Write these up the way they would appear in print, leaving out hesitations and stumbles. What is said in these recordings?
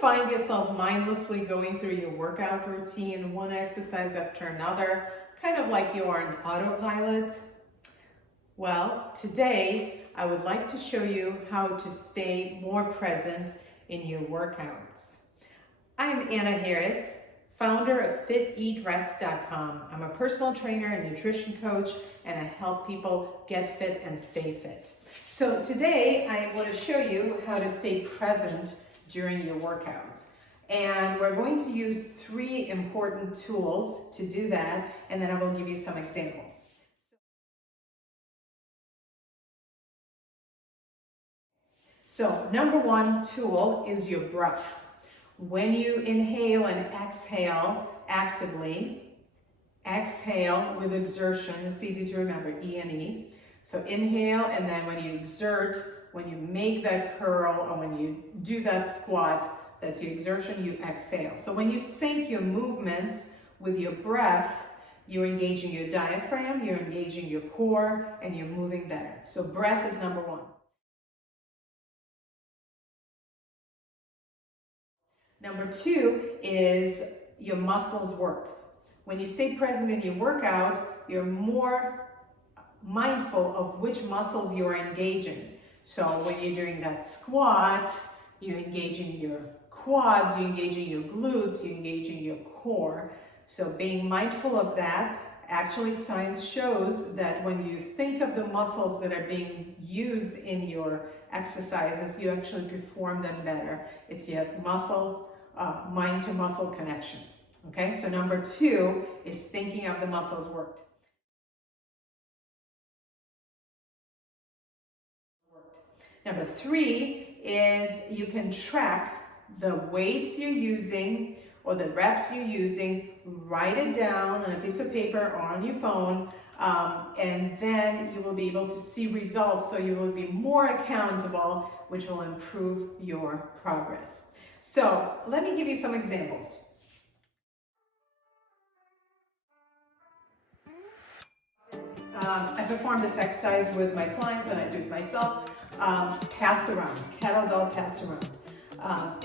find yourself mindlessly going through your workout routine, one exercise after another, kind of like you are an autopilot? Well, today I would like to show you how to stay more present in your workouts. I'm Anna Harris, founder of FitEatRest.com. I'm a personal trainer and nutrition coach, and I help people get fit and stay fit. So today I want to show you how to stay present during your workouts. And we're going to use 3 important tools to do that, and then I will give you some examples. So number 1 tool is your breath. When you inhale and exhale actively, exhale with exertion, it's easy to remember, E and E. So inhale, and then when you exert, when you make that curl or when you do that squat, that's your exertion, you exhale. So when you sync your movements with your breath, you're engaging your diaphragm, you're engaging your core, and you're moving better. So breath is number 1. Number 2 is your muscles work. When you stay present in your workout, you're more mindful of which muscles you're engaging. So when you're doing that squat, you're engaging your quads, you're engaging your glutes, you're engaging your core. So being mindful of that, actually science shows that when you think of the muscles that are being used in your exercises, you actually perform them better. It's your muscle, mind to muscle connection. Okay, so number 2 is thinking of the muscles worked. Number 3 is you can track the weights you're using or the reps you're using, write it down on a piece of paper or on your phone, and then you will be able to see results, so you will be more accountable, which will improve your progress. So let me give you some examples. I perform this exercise with my clients and I do it myself. Pass around, kettlebell pass around.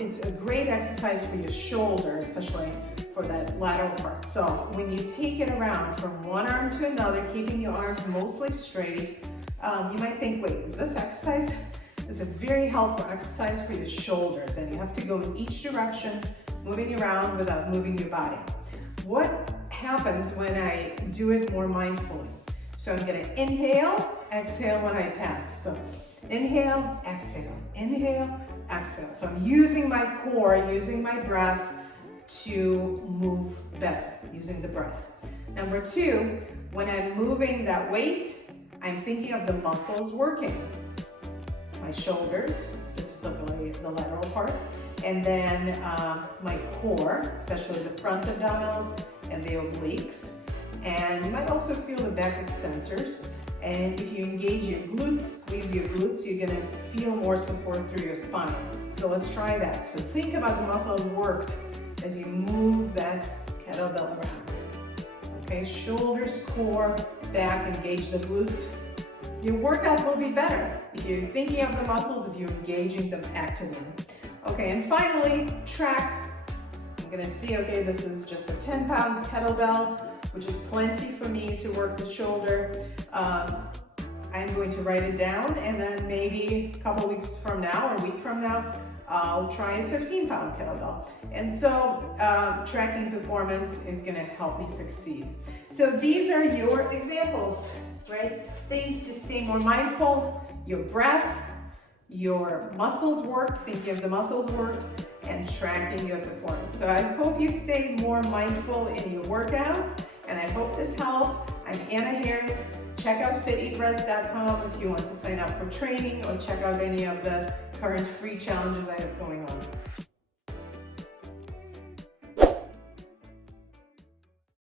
It's a great exercise for your shoulder, especially for that lateral part. So when you take it around from one arm to another, keeping your arms mostly straight, you might think, wait, is this exercise? It's a very helpful exercise for your shoulders, and you have to go in each direction, moving around without moving your body. What happens when I do it more mindfully? So I'm going to inhale, exhale when I pass. So inhale, exhale, inhale, exhale. So I'm using my core, using my breath to move better, using the breath. Number 2, when I'm moving that weight, I'm thinking of the muscles working. My shoulders, specifically the lateral part, and then my core, especially the front abdominals and the obliques. And you might also feel the back extensors. And if you engage your glutes, squeeze your glutes, you're gonna feel more support through your spine. So let's try that. So think about the muscles worked as you move that kettlebell around. Okay, shoulders, core, back, engage the glutes. Your workout will be better if you're thinking of the muscles, if you're engaging them actively. Okay, and finally, track. I'm gonna see, okay, this is just a 10-pound kettlebell, which is plenty for me to work the shoulder. I'm going to write it down, and then maybe a couple weeks from now or a week from now, I'll try a 15-pound kettlebell. And so tracking performance is gonna help me succeed. So these are your examples, right? Things to stay more mindful: your breath, your muscles worked, thinking of the muscles worked, and tracking your performance. So I hope you stay more mindful in your workouts, and I hope this helped. I'm Anna Harris. Check out FitEatRest.com if you want to sign up for training or check out any of the current free challenges I have going on.